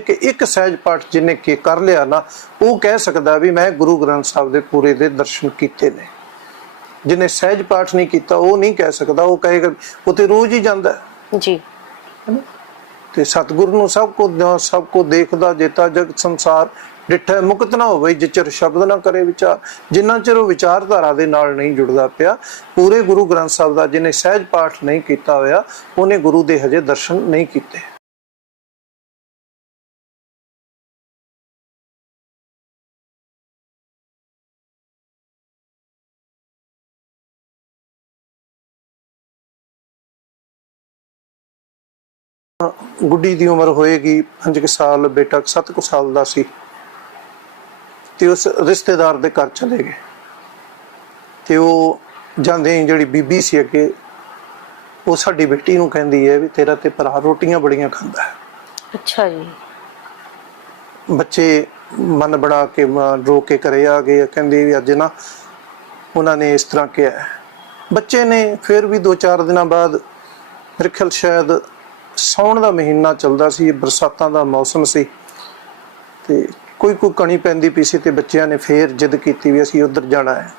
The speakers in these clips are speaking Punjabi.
ਕਿ ਇੱਕ ਸਹਿਜ ਪਾਠ ਜਿਹਨੇ ਕੀ ਕਰ ਲਿਆ ਨਾ ਉਹ ਕਹਿ ਸਕਦਾ ਵੀ ਮੈਂ ਗੁਰੂ ਗ੍ਰੰਥ ਸਾਹਿਬ ਦੇ ਪੂਰੇ ਦੇ ਦਰਸ਼ਨ ਕੀਤੇ ਨੇ। ਜਿਹਨੇ ਸਹਿਜ ਪਾਠ ਨਹੀਂ ਕੀਤਾ ਉਹ ਨਹੀਂ ਕਹਿ ਸਕਦਾ ਉਹ ਕਹੇਗਾ ਉਹ ਤੇ ਰੋਜ਼ ਹੀ ਜਾਂਦਾ। ਜੀ। ਤੇ ਸਤਿਗੁਰੂ ਨੂੰ ਸਭ ਕੋ ਸਭ ਕੋ ਦੇਖਦਾ ਜੇਤਾ ਜਗਤ ਸੰਸਾਰ ਡਿਠੈ ਮੁਕਤ ਨਾ ਹੋਵੇ ਜਿਚਰ ਸ਼ਬਦ ਨਾ ਕਰੇ ਵਿਚਾਰ। ਜਿੰਨਾ ਚਿਰ ਉਹ ਵਿਚਾਰਧਾਰਾ ਦੇ ਨਾਲ ਨਹੀਂ ਜੁੜਦਾ ਪਿਆ ਪੂਰੇ ਗੁਰੂ ਗ੍ਰੰਥ ਸਾਹਿਬ ਦਾ ਜਿਹਨੇ ਸਹਿਜ ਪਾਠ ਨਹੀਂ ਕੀਤਾ ਹੋਇਆ ਉਹਨੇ ਗੁਰੂ ਦੇ ਹਜੇ ਦਰਸ਼ਨ ਨਹੀਂ ਕੀਤੇ। ਗੁੱਡੀ ਦੀ ਉਮਰ ਹੋਏਗੀ 5 ਸਾਲ ਬੇਟਾ 7 ਸਾਲ ਦਾ ਸੀ। ਤੇ ਉਸ ਰਿਸ਼ਤੇਦਾਰ ਦੇ ਘਰ ਚਲੇ ਗਏ। ਤੇ ਉਹ ਜਾਂਦੇ ਜਿਹੜੀ ਬੀਬੀ ਸੀ ਅੱਗੇ ਉਹ ਸਾਡੀ ਬੇਟੀ ਨੂੰ ਕਹਿੰਦੀ ਹੈ ਵੀ ਤੇਰਾ ਤੇ ਭਰਾ ਰੋਟੀਆਂ ਬੜੀਆਂ ਖਾਂਦਾ ਹੈ। ਅੱਛਾ ਜੀ। ਬੱਚੇ ਮਨ ਬਣਾ ਕੇ ਰੋ ਕੇ ਘਰੇ ਆ ਗਏ ਕਹਿੰਦੇ ਵੀ ਅੱਜ ਨਾ ਉਹਨਾਂ ਨੇ ਇਸ ਤਰ੍ਹਾਂ ਕਿਹਾ। ਬੱਚੇ ਨੇ ਫਿਰ ਵੀ 2-4 ਦਿਨਾਂ ਬਾਅਦ ਮੇਰੇ ਖਿਆਲ ਸ਼ਾਇਦ ਸੌਣ ਦਾ ਮਹੀਨਾ ਚੱਲਦਾ ਸੀ, ਬਰਸਾਤਾਂ ਦਾ ਮੌਸਮ ਸੀ ਤੇ ਕੋਈ ਕੋਈ ਕਣੀ ਪੈਂਦੀ ਪਈ ਸੀ ਤੇ ਬੱਚਿਆਂ ਨੇ ਫੇਰ ਜਿੱਦ ਕੀਤੀ ਵੀ ਅਸੀਂ ਉੱਧਰ ਜਾਣਾ ਹੈ।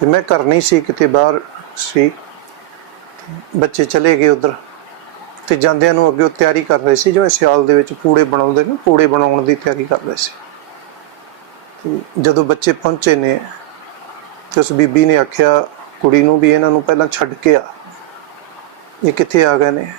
ਤੇ ਮੈਂ ਘਰ ਨਹੀਂ ਸੀ, ਕਿਤੇ ਬਾਹਰ ਸੀ। ਬੱਚੇ ਚਲੇ ਗਏ ਉੱਧਰ ਤੇ ਜਾਂਦਿਆਂ ਨੂੰ ਅੱਗੇ ਉਹ ਤਿਆਰੀ ਕਰ ਰਹੇ ਸੀ, ਜਿਵੇਂ ਸਿਆਲ ਦੇ ਵਿੱਚ ਪੂੜੇ ਬਣਾਉਂਦੇ ਨੇ, ਪੂੜੇ ਬਣਾਉਣ ਦੀ ਤਿਆਰੀ ਕਰ ਰਹੇ ਸੀ। ਤੇ ਜਦੋਂ ਬੱਚੇ ਪਹੁੰਚੇ ਨੇ ਤੇ ਉਸ ਬੀਬੀ ਨੇ ਆਖਿਆ, ਕੁੜੀ ਨੂੰ ਵੀ ਇਹਨਾਂ ਨੂੰ ਪਹਿਲਾਂ ਛੱਡ ਕੇ ਆ। ਇਹ ਕਿੱਥੇ ਆ ਗਏ ਨੇ?